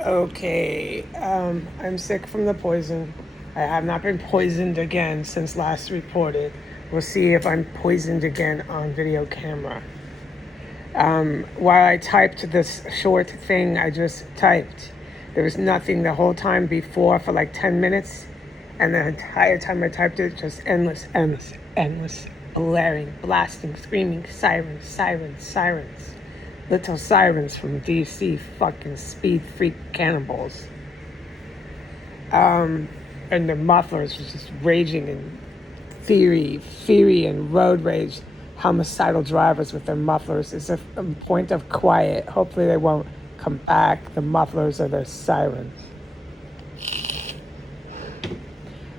Okay, I'm sick from the poison. I have not been poisoned again since last reported. We'll see if I'm poisoned again on video camera. While I typed this short thing I just typed, there was nothing the whole time before for like 10 minutes. And the entire time I typed it, just endless, endless, endless, blaring, blasting, screaming, sirens, sirens, sirens. Little sirens from DC fucking speed freak cannibals. And the mufflers was just raging in fury and road rage. Homicidal drivers with their mufflers. It's a point of quiet. Hopefully they won't come back. The mufflers are their sirens.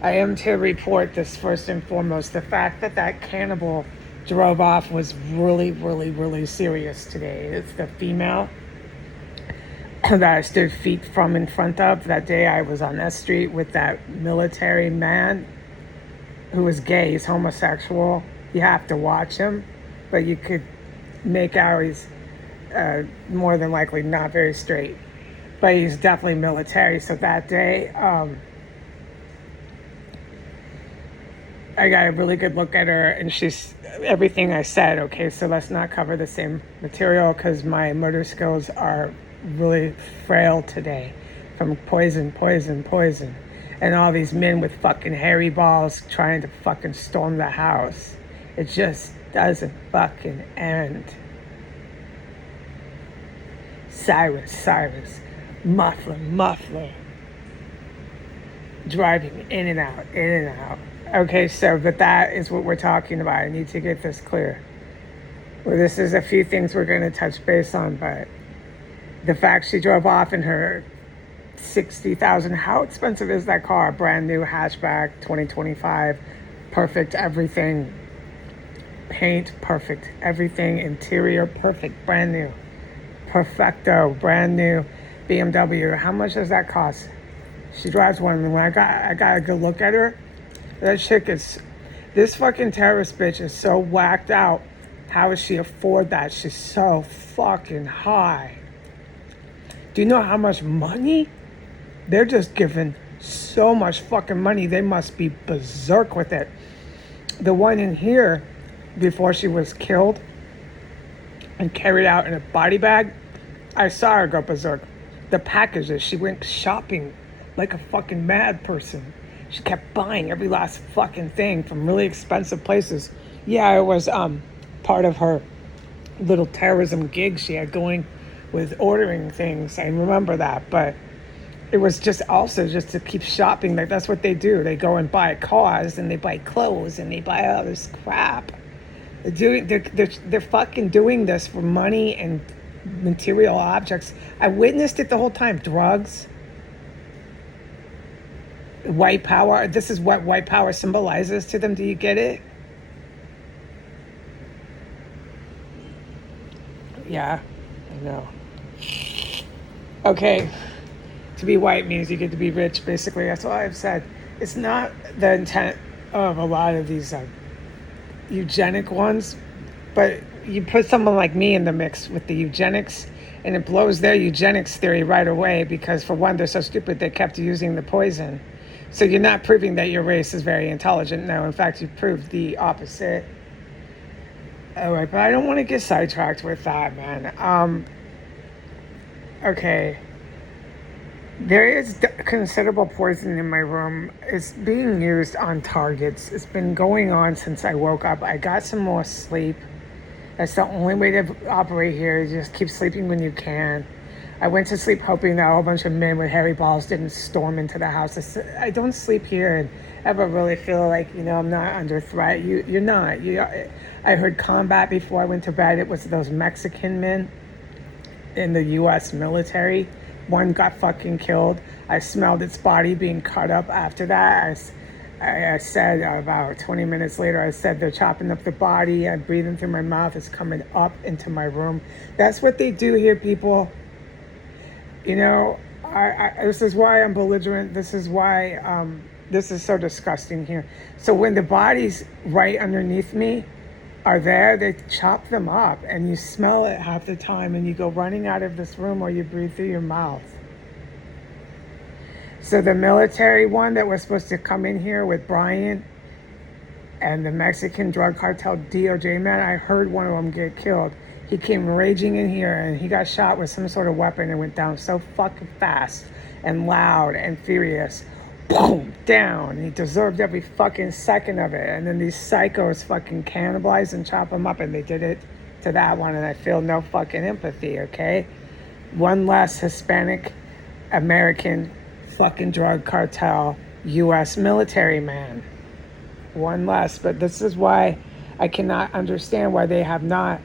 I am to report this first and foremost. The fact that that cannibal drove off was really, really, really serious today. It's the female that I stood feet from in front of. That day I was on S Street with that military man who was gay. He's homosexual. You have to watch him, but you could make out he's more than likely not very straight. But he's definitely military. So that day, I got a really good look at her, and she's everything I said. Okay, so let's not cover the same material because my murder skills are really frail today from poison, poison, poison. And all these men with fucking hairy balls trying to fucking storm the house. It just doesn't fucking end. Cyrus, Cyrus, muffler, muffler. Driving in and out, in and out. Okay, so but that is what we're talking about. I need to get this clear. Well, this is a few things we're going to touch base on, but the fact she drove off in her 60,000. How expensive is that car? Brand new hatchback, 2025, perfect everything. Paint, perfect everything. Interior, perfect, brand new. Perfecto, brand new BMW. How much does that cost? She drives one, and when I got a good look at her, that chick is, this fucking terrorist bitch is so whacked out. How does she afford that? She's so fucking high. Do you know how much money? They're just giving so much fucking money. They must be berserk with it. The one in here, before she was killed and carried out in a body bag, I saw her go berserk. The packages, she went shopping like a fucking mad person. She kept buying every last fucking thing from really expensive places. Yeah, it was part of her little terrorism gig she had going with ordering things. I remember that, but it was just also just to keep shopping. Like that's what they do. They go and buy cars and they buy clothes and they buy all this crap. They're fucking doing this for money and material objects. I witnessed it the whole time. Drugs, white power. This is what white power symbolizes to them. Do you get it? Yeah, I know. Okay, to be white means you get to be rich, basically. That's what I've said. It's not the intent of a lot of these eugenic ones, but you put someone like me in the mix with the eugenics, and it blows their eugenics theory right away because, for one, they're so stupid they kept using the poison. So you're not proving that your race is very intelligent. No, in fact, you've proved the opposite. All right, but I don't want to get sidetracked with that, man. Okay. There is considerable poison in my room. It's being used on targets. It's been going on since I woke up. I got some more sleep. That's the only way to operate here. Just keep sleeping when you can. I went to sleep hoping that a whole bunch of men with hairy balls didn't storm into the house. I don't sleep here and ever really feel like, I'm not under threat. You're not. I heard combat before I went to bed. It was those Mexican men in the U.S. military. One got fucking killed. I smelled its body being cut up after that. I said about 20 minutes later, I said they're chopping up the body and breathing through my mouth. It's coming up into my room. That's what they do here, people. This is why I'm belligerent. This is why this is so disgusting here. So when the bodies right underneath me are there, they chop them up and you smell it half the time and you go running out of this room or you breathe through your mouth. So the military one that was supposed to come in here with Brian and the Mexican drug cartel DOJ man, I heard one of them get killed. He came raging in here and he got shot with some sort of weapon and went down so fucking fast and loud and furious. Boom, down. He deserved every fucking second of it. And then these psychos fucking cannibalize and chop him up, and they did it to that one, and I feel no fucking empathy, okay? One less Hispanic American fucking drug cartel U.S. military man. One less. But this is why I cannot understand why they have not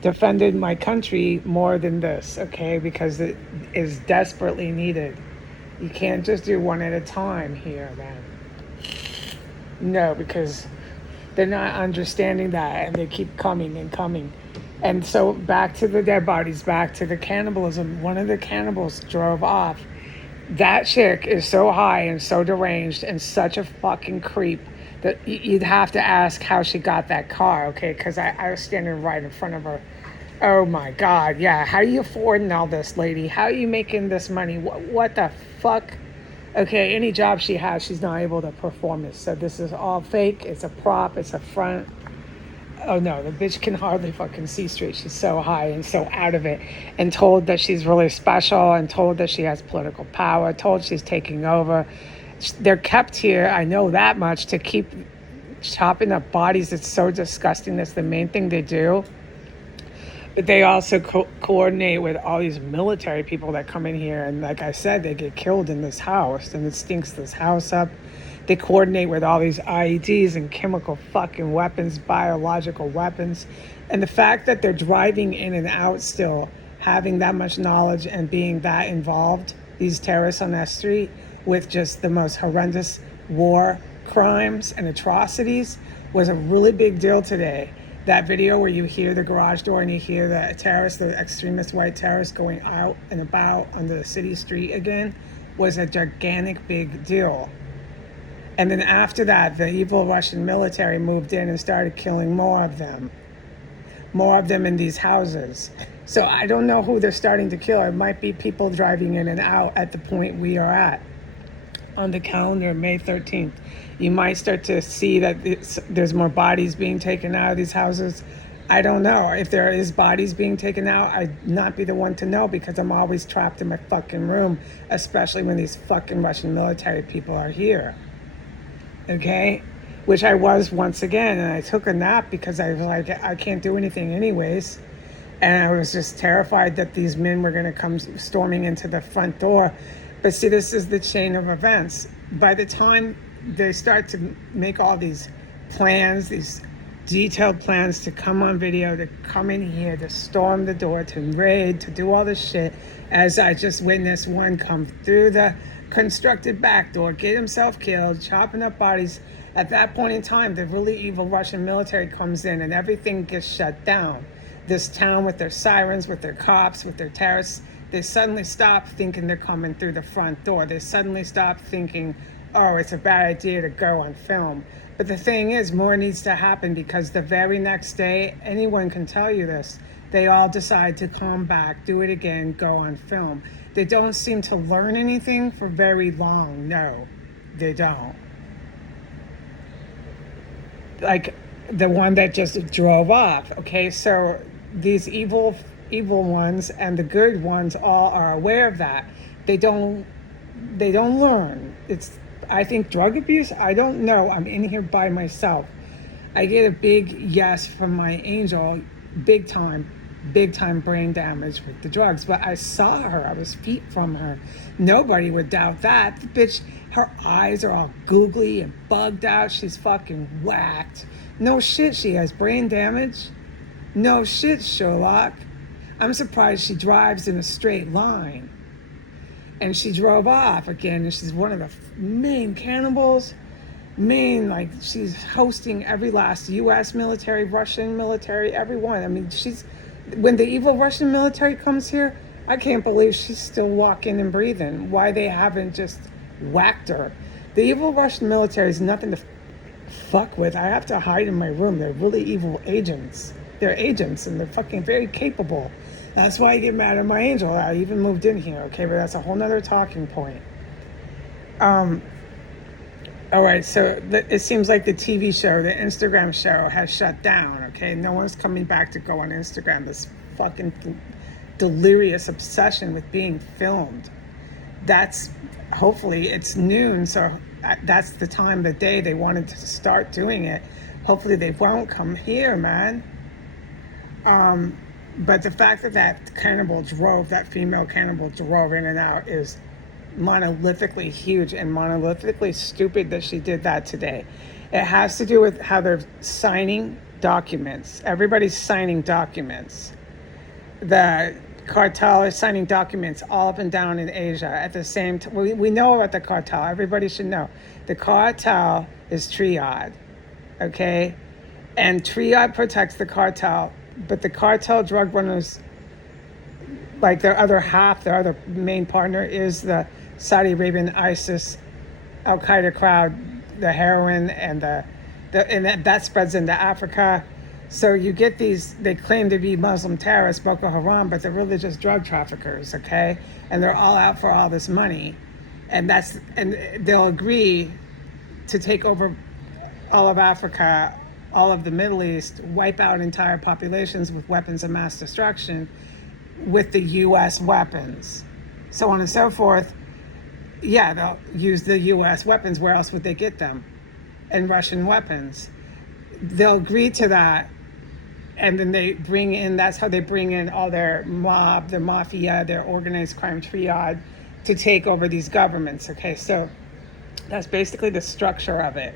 defended my country more than this, okay? Because it is desperately needed. You can't just do one at a time here, man. No, because they're not understanding that, and they keep coming and coming. And so back to the dead bodies, back to the cannibalism. One of the cannibals drove off. That chick is so high and so deranged and such a fucking creep that you'd have to ask how she got that car, okay? Because I was standing right in front of her. Oh my God, yeah. How are you affording all this, lady? How are you making this money? What the fuck? Okay, any job she has, she's not able to perform it. So this is all fake. It's a prop. It's a front. Oh no, the bitch can hardly fucking see straight. She's so high and so out of it, and told that she's really special, and told that she has political power, told she's taking over. They're kept here, I know that much, to keep chopping up bodies. It's so disgusting. That's the main thing they do. But they also coordinate with all these military people that come in here, and like I said, they get killed in this house, and it stinks this house up. They coordinate with all these IEDs and chemical fucking weapons, biological weapons. And the fact that they're driving in and out still, having that much knowledge and being that involved, these terrorists on that street, with just the most horrendous war crimes and atrocities, was a really big deal today. That video where you hear the garage door and you hear the terrorists, the extremist white terrorists going out and about on the city street again, was a gigantic big deal. And then after that, the evil Russian military moved in and started killing more of them in these houses. So I don't know who they're starting to kill. It might be people driving in and out at the point we are at. On the calendar, May 13th, you might start to see that there's more bodies being taken out of these houses. I don't know. If there is bodies being taken out, I'd not be the one to know, because I'm always trapped in my fucking room, especially when these fucking Russian military people are here. Okay? Which I was once again, and I took a nap because I was like, I can't do anything anyways. And I was just terrified that these men were going to come storming into the front door. But see, this is the chain of events. By the time they start to make all these plans, these detailed plans to come on video, to come in here, to storm the door, to raid, to do all this shit, as I just witnessed one come through the constructed back door, get himself killed, chopping up bodies. At that point in time, the really evil Russian military comes in and everything gets shut down. This town, with their sirens, with their cops, with their terrorists, they suddenly stop thinking they're coming through the front door. They suddenly stop thinking, oh, it's a bad idea to go on film. But the thing is, more needs to happen, because the very next day, anyone can tell you this, they all decide to come back, do it again, go on film. They don't seem to learn anything for very long. No, they don't. Like the one that just drove off. Okay, so these evil ones and the good ones all are aware of that. They don't learn. It's, I think, drug abuse. I don't know. I'm in here by myself. I get a big yes from my angel, big time brain damage with the drugs. But I saw her. I was feet from her. Nobody would doubt that. The bitch, her eyes are all googly and bugged out. She's fucking whacked. No shit, she has brain damage. No shit, Sherlock. I'm surprised she drives in a straight line. And she drove off again, and she's one of the main cannibals. Like, she's hosting every last U.S. military, Russian military, everyone. I mean, when the evil Russian military comes here, I can't believe she's still walking and breathing. Why they haven't just whacked her. The evil Russian military is nothing to fuck with. I have to hide in my room. They're really evil agents. They're agents, and they're fucking very capable. That's why I get mad at my angel. I even moved in here, okay? But that's a whole nother talking point. All right, so it seems like the TV show, the Instagram show, has shut down. Okay, no one's coming back to go on Instagram. This fucking delirious obsession with being filmed. That's hopefully it's noon, so that's the time of the day they wanted to start doing it. Hopefully they won't come here, man. But the fact that that female cannibal drove in and out is monolithically huge and monolithically stupid that she did that today. It has to do with how they're signing documents. Everybody's signing documents. The cartel is signing documents all up and down in Asia at the same time. We know about the cartel. Everybody should know. The cartel is Triad, okay? And Triad protects the cartel, but the cartel drug runners, like their other half, their other main partner is the Saudi Arabian ISIS Al Qaeda crowd, the heroin and that spreads into Africa. So you get these, they claim to be Muslim terrorists, Boko Haram, but they're really just drug traffickers, okay? And they're all out for all this money. And they'll agree to take over all of Africa, all of the Middle East, wipe out entire populations with weapons of mass destruction with the US weapons, so on and so forth. Yeah, they'll use the US weapons. Where else would they get them? And Russian weapons. They'll agree to that. And then that's how they bring in all their mob, their mafia, their organized crime triad to take over these governments. Okay, so that's basically the structure of it.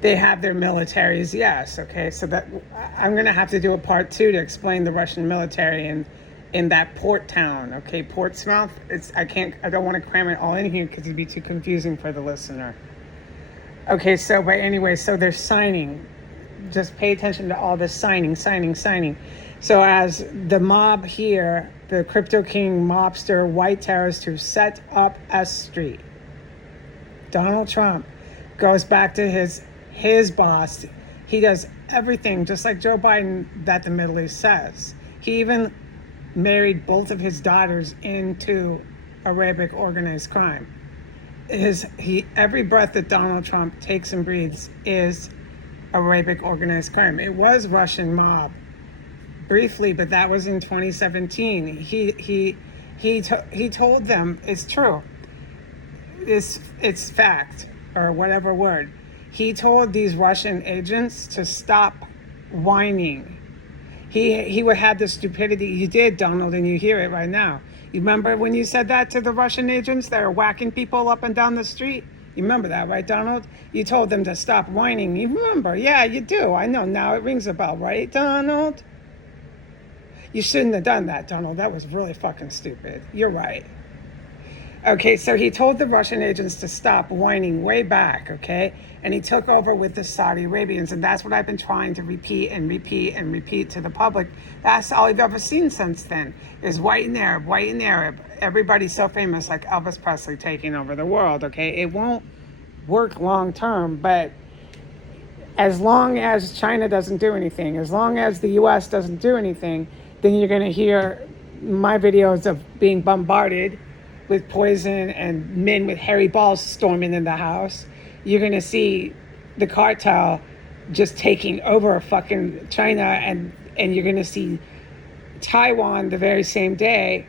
They have their militaries, yes. Okay, so that I'm going to have to do a part 2 to explain the Russian military in that port town. Okay, Portsmouth. I don't want to cram it all in here because it'd be too confusing for the listener. Okay, so so they're signing. Just pay attention to all this signing. So as the mob here, the Crypto King mobster white terrorist who set up S Street, Donald Trump goes back to his boss. He does everything just like Joe Biden that the Middle East says. He even married both of his daughters into Arabic organized crime. Every breath that Donald Trump takes and breathes is Arabic organized crime. It was Russian mob briefly, but that was in 2017. He told them, it's true. It's fact, or whatever word. He told these Russian agents to stop whining. He would have the stupidity. You did, Donald, and you hear it right now. You remember when you said that to the Russian agents that are whacking people up and down the street? You remember that, right, Donald? You told them to stop whining. You remember? Yeah, you do. I know. Now it rings a bell, right, Donald? You shouldn't have done that, Donald. That was really fucking stupid. You're right. Okay, so he told the Russian agents to stop whining way back, okay? And he took over with the Saudi Arabians, and that's what I've been trying to repeat to the public. That's all you've ever seen since then, is white and Arab. Everybody's so famous, like Elvis Presley taking over the world, okay? It won't work long term, but as long as China doesn't do anything, as long as the US doesn't do anything, then you're gonna hear my videos of being bombarded with poison and men with hairy balls storming in the house. You're gonna see the cartel just taking over fucking China, and you're gonna see Taiwan the very same day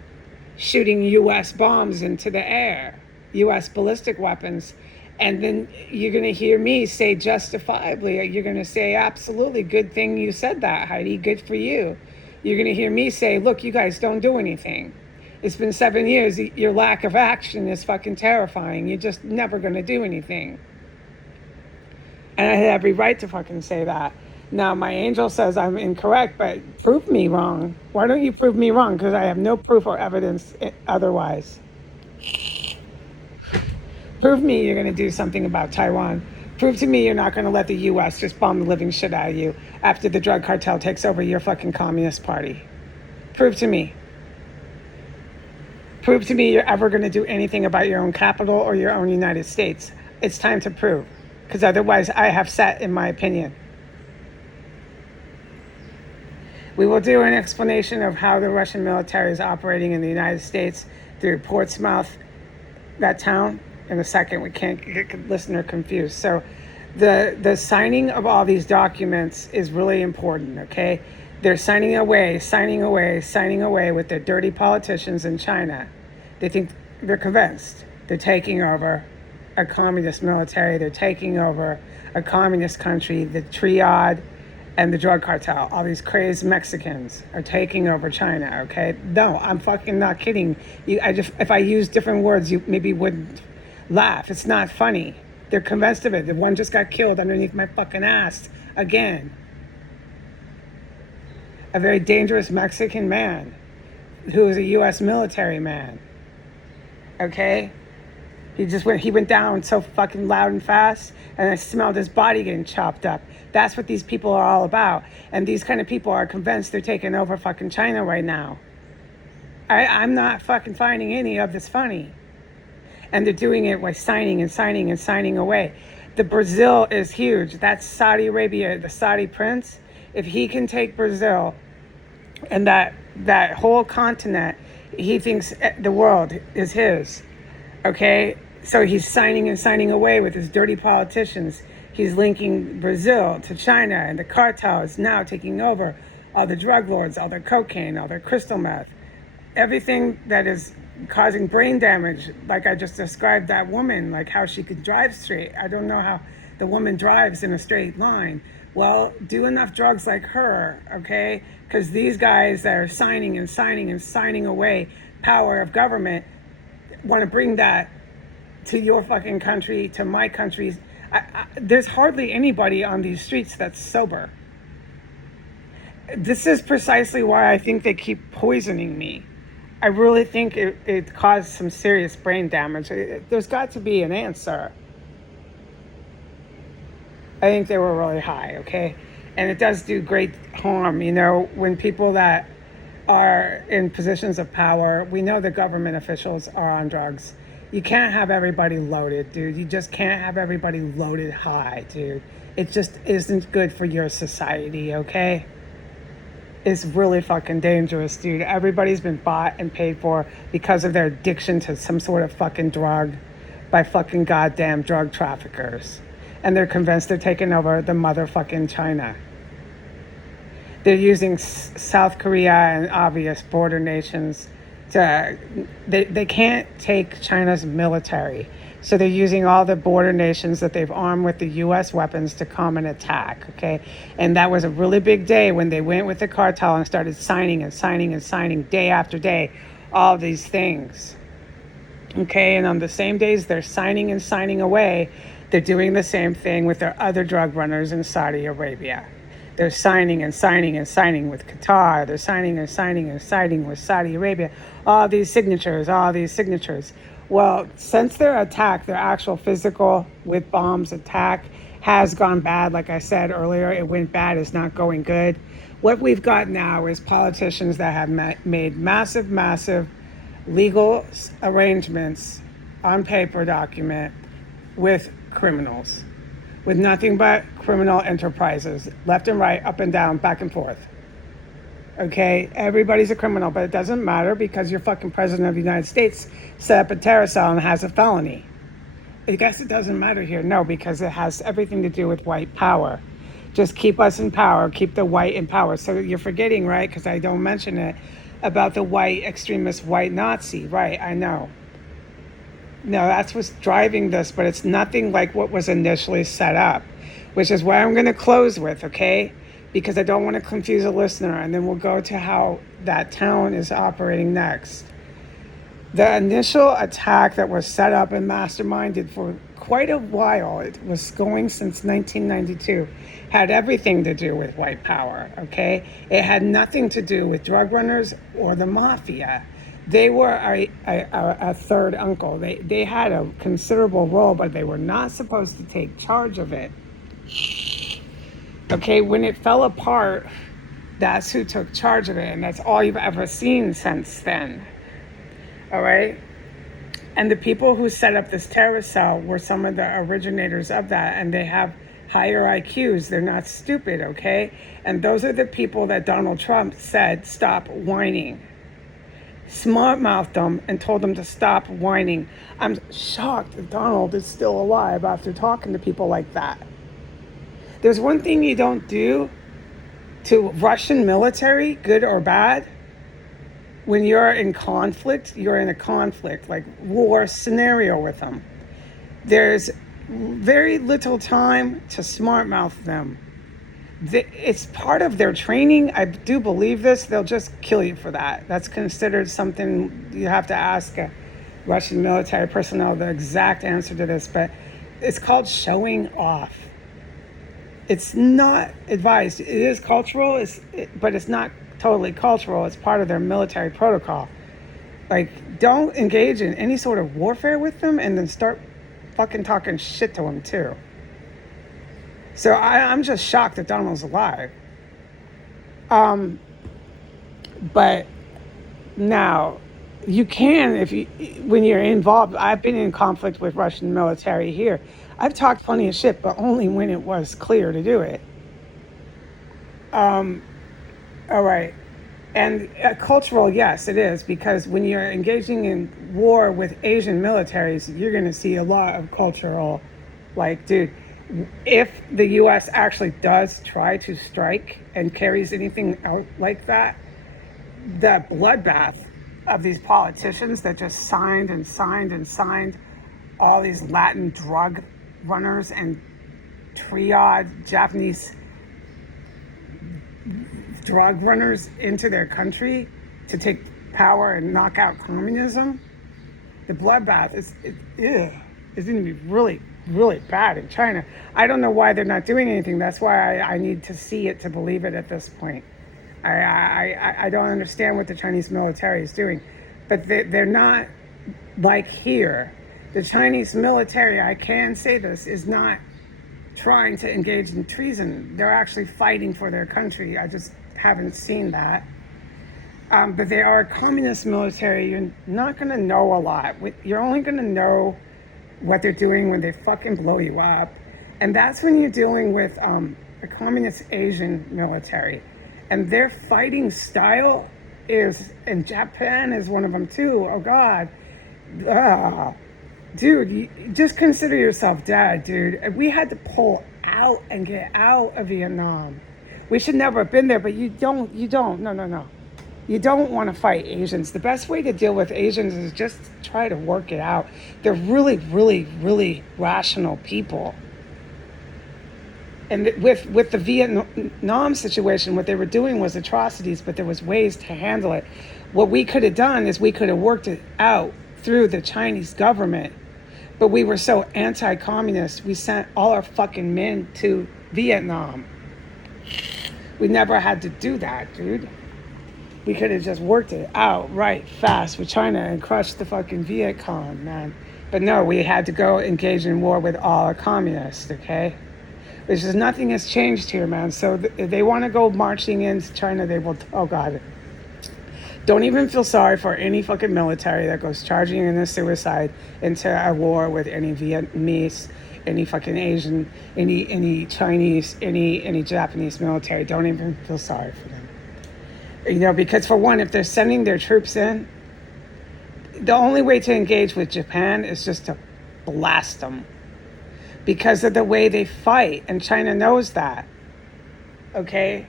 shooting US bombs into the air, US ballistic weapons. And then you're gonna hear me say justifiably, you're gonna say, absolutely, good thing you said that, Heidi, good for you. You're gonna hear me say, look, you guys don't do anything. It's been 7 years. Your lack of action is fucking terrifying. You're just never going to do anything. And I had every right to fucking say that. Now, my angel says I'm incorrect, but prove me wrong. Why don't you prove me wrong? Because I have no proof or evidence otherwise. Prove me you're going to do something about Taiwan. Prove to me you're not going to let the U.S. just bomb the living shit out of you after the drug cartel takes over your fucking Communist Party. Prove to me. Prove to me you're ever going to do anything about your own capital or your own United States. It's time to prove, because otherwise I have set in my opinion. We will do an explanation of how the Russian military is operating in the United States through Portsmouth, that town, in a second. We can't get the listener confused. So the signing of all these documents is really important, okay? They're signing away with their dirty politicians in China. They think, they're convinced they're taking over a communist military, they're taking over a communist country, the triad and the drug cartel, all these crazed Mexicans are taking over China, okay? No, I'm fucking not kidding. If I use different words, you maybe wouldn't laugh. It's not funny. They're convinced of it. The one just got killed underneath my fucking ass again. A very dangerous Mexican man who is a U.S. military man, okay? He went down so fucking loud and fast, and I smelled his body getting chopped up. That's what these people are all about. And these kind of people are convinced they're taking over fucking China right now. I'm not fucking finding any of this funny. And they're doing it by signing away. The Brazil is huge. That's Saudi Arabia, the Saudi prince. If he can take Brazil and that whole continent, he thinks the world is his. Okay? So he's signing away with his dirty politicians. He's linking Brazil to China, and the cartel is now taking over all the drug lords, all their cocaine, all their crystal meth, everything that is causing brain damage. Like I just described that woman, like how she could drive straight. I don't know how the woman drives in a straight line. Well, do enough drugs like her, okay? Because these guys that are signing away power of government want to bring that to your fucking country, to my country. There's hardly anybody on these streets that's sober. This is precisely why I think they keep poisoning me. I really think it caused some serious brain damage. There's got to be an answer. I think they were really high, okay? And it does do great harm, you know, when people that are in positions of power, we know the government officials are on drugs. You can't have everybody loaded, dude. You just can't have everybody loaded high, dude. It just isn't good for your society, okay? It's really fucking dangerous, dude. Everybody's been bought and paid for because of their addiction to some sort of fucking drug by fucking goddamn drug traffickers. And they're convinced they're taking over the motherfucking China. They're using South Korea and obvious border nations to, they can't take China's military. So they're using all the border nations that they've armed with the U.S. weapons to come and attack, okay? And that was a really big day when they went with the cartel and started signing day after day, all these things, okay? And on the same days they're signing away, they're doing the same thing with their other drug runners in Saudi Arabia. They're signing with Qatar. They're signing with Saudi Arabia. All these signatures. Well, since their attack, their actual physical with bombs attack has gone bad. Like I said earlier, it went bad. It's not going good. What we've got now is politicians that have made massive legal arrangements on paper document with criminals, with nothing but criminal enterprises, left and right, up and down, back and forth. Okay, everybody's a criminal, but it doesn't matter because your fucking president of the United States set up a terror cell and has a felony. I guess it doesn't matter here. No, because it has everything to do with white power. Just keep us in power, keep the white in power. So you're forgetting, right, because I don't mention it, about the white extremist, white Nazi. Right, I know. No, that's what's driving this, but it's nothing like what was initially set up, which is what I'm going to close with, okay? Because I don't want to confuse a listener, and then we'll go to how that town is operating next. The initial attack that was set up and masterminded for quite a while, it was going since 1992, had everything to do with white power, okay? It had nothing to do with drug runners or the mafia. They were a third uncle. They had a considerable role, but they were not supposed to take charge of it. Okay, when it fell apart, that's who took charge of it, and that's all you've ever seen since then. All right? And the people who set up this terror cell were some of the originators of that, and they have higher IQs. They're not stupid, okay? And those are the people that Donald Trump said, stop whining. smart mouthed them and told them to stop whining. I'm shocked that Donald is still alive after talking to people like that. There's one thing you don't do to Russian military, good or bad. When you're in conflict, you're in a conflict, like war scenario with them. There's very little time to smart mouth them. It's part of their training. I do believe this. They'll just kill you for that. That's considered something you have to ask a Russian military personnel the exact answer to this, but it's called showing off. It's not advised. It is cultural, but it's not totally cultural. It's part of their military protocol. Like, don't engage in any sort of warfare with them and then start fucking talking shit to them too. So I'm just shocked that Donald's alive. But now you can, when you're involved. I've been in conflict with Russian military here. I've talked plenty of shit, but only when it was clear to do it. All right. And cultural, yes, it is, because when you're engaging in war with Asian militaries, you're going to see a lot of cultural, like, dude, if the U.S. actually does try to strike and carries anything out like that, the bloodbath of these politicians that just signed and signed and signed all these Latin drug runners and triad Japanese drug runners into their country to take power and knock out communism, the bloodbath is going to be really, really bad in China. I don't know why they're not doing anything. That's why I need to see it to believe it at this point. I don't understand what the Chinese military is doing, but they're not like here. The Chinese military, I can say this, is not trying to engage in treason. They're actually fighting for their country. I just haven't seen that. But they are a communist military. You're not going to know a lot. You're only going to know what they're doing when they fucking blow you up. And that's when you're dealing with a communist Asian military. And their fighting style is, and Japan is one of them too. Oh God. Dude, you just consider yourself dead, dude. We had to pull out and get out of Vietnam. We should never have been there, but you don't. No. You don't want to fight Asians. The best way to deal with Asians is just try to work it out. They're really, really, really rational people. And with the Vietnam situation, what they were doing was atrocities, but there was ways to handle it. What we could have done is we could have worked it out through the Chinese government. But we were so anti-communist, we sent all our fucking men to Vietnam. We never had to do that, dude. We could have just worked it out right fast with China and crushed the fucking Viet Cong, man. But no, we had to go engage in war with all our communists, okay? There's just nothing has changed here, man. So if they want to go marching into China, they will, oh God. Don't even feel sorry for any fucking military that goes charging in a suicide into a war with any Vietnamese, any fucking Asian, any Chinese, any Japanese military. Don't even feel sorry for them. You know, because for one, if they're sending their troops in, the only way to engage with Japan is just to blast them because of the way they fight. And China knows that. Okay?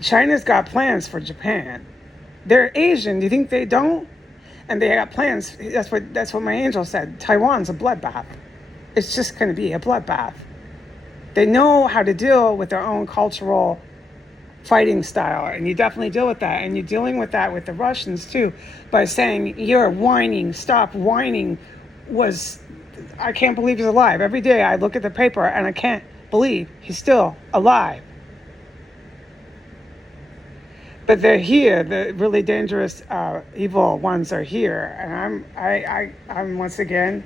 China's got plans for Japan. They're Asian. Do you think they don't? And they got plans. That's what my angel said. Taiwan's a bloodbath. It's just going to be a bloodbath. They know how to deal with their own cultural fighting style, and you definitely deal with that. And you're dealing with that with the Russians too, by saying you're whining. Stop whining. I can't believe he's alive. Every day I look at the paper and I can't believe he's still alive. But they're here. The really dangerous, evil ones are here, and I'm once again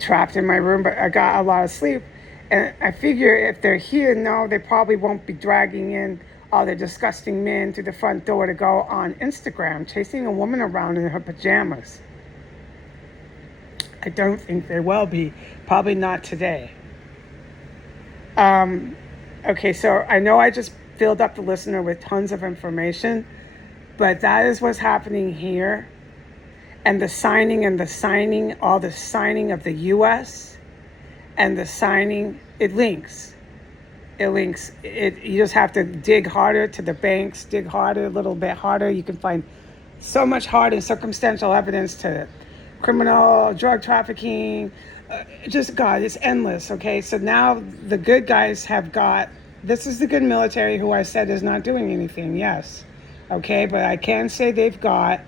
trapped in my room. But I got a lot of sleep, and I figure if they're here, no, they probably won't be dragging in all the disgusting men to the front door to go on Instagram, chasing a woman around in her pajamas. I don't think they will be. Probably not today. Okay, so I know I just filled up the listener with tons of information, But that is what's happening here. And the signing all the signing of the US and the signing, it links. It links. You just have to dig harder to the banks, dig harder, a little bit harder. You can find so much hard and circumstantial evidence to criminal, drug trafficking. Just, God, it's endless, okay? So now the good guys have got, this is the good military who I said is not doing anything, yes. Okay, but I can say they've got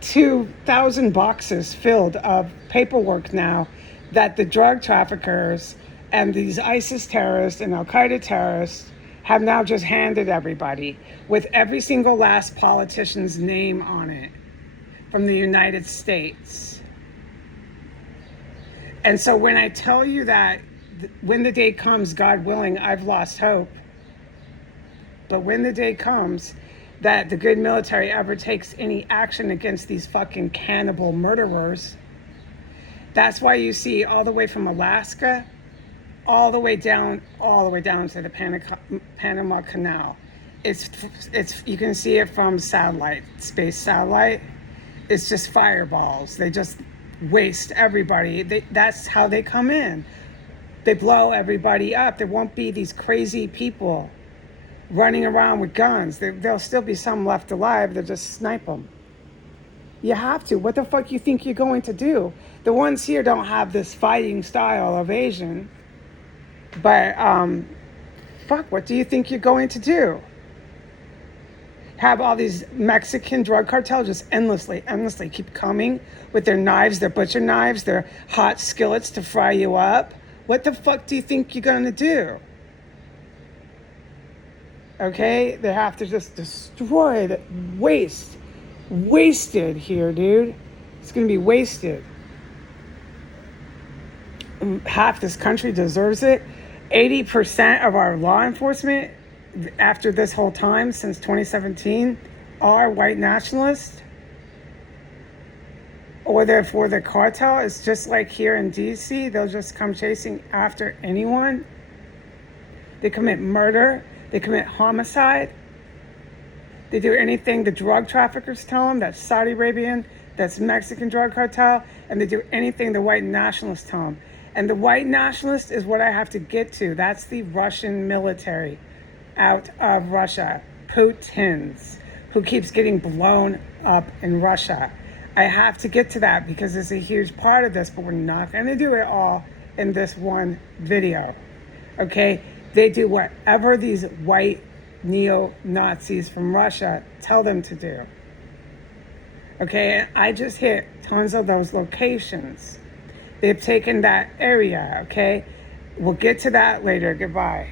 2,000 boxes filled of paperwork now that the drug traffickers and these ISIS terrorists and Al-Qaeda terrorists have now just handed everybody with every single last politician's name on it from the United States. And so when I tell you that when the day comes, God willing, I've lost hope. But when the day comes that the good military ever takes any action against these fucking cannibal murderers, that's why you see all the way from Alaska, all the way down to the Panama Canal. It's you can see it from space satellite. It's just fireballs. They just waste everybody. That's how they come in. They blow everybody up. There won't be these crazy people running around with guns. There'll still be some left alive. They'll just snipe them. You have to. What the fuck you think you're going to do? The ones here don't have this fighting style of Asian. But, fuck, what do you think you're going to do? Have all these Mexican drug cartels just endlessly keep coming with their knives, their butcher knives, their hot skillets to fry you up? What the fuck do you think you're going to do? Okay? They have to just destroy the wasted here, dude. It's going to be wasted. Half this country deserves it. 80% of our law enforcement after this whole time since 2017 are white nationalists, or they're for the cartel. It's just like here in DC, they'll just come chasing after anyone. They commit murder, they commit homicide, they do anything the drug traffickers tell them. That's Saudi Arabian, that's Mexican drug cartel, and they do anything the white nationalists tell them. And the white nationalist is what I have to get to. That's the Russian military out of Russia, Putin's, who keeps getting blown up in Russia. I have to get to that because it's a huge part of this, but we're not going to do it all in this one video. Okay? They do whatever these white neo-Nazis from Russia tell them to do. Okay? And I just hit tons of those locations. They've taken that area, okay? We'll get to that later. Goodbye.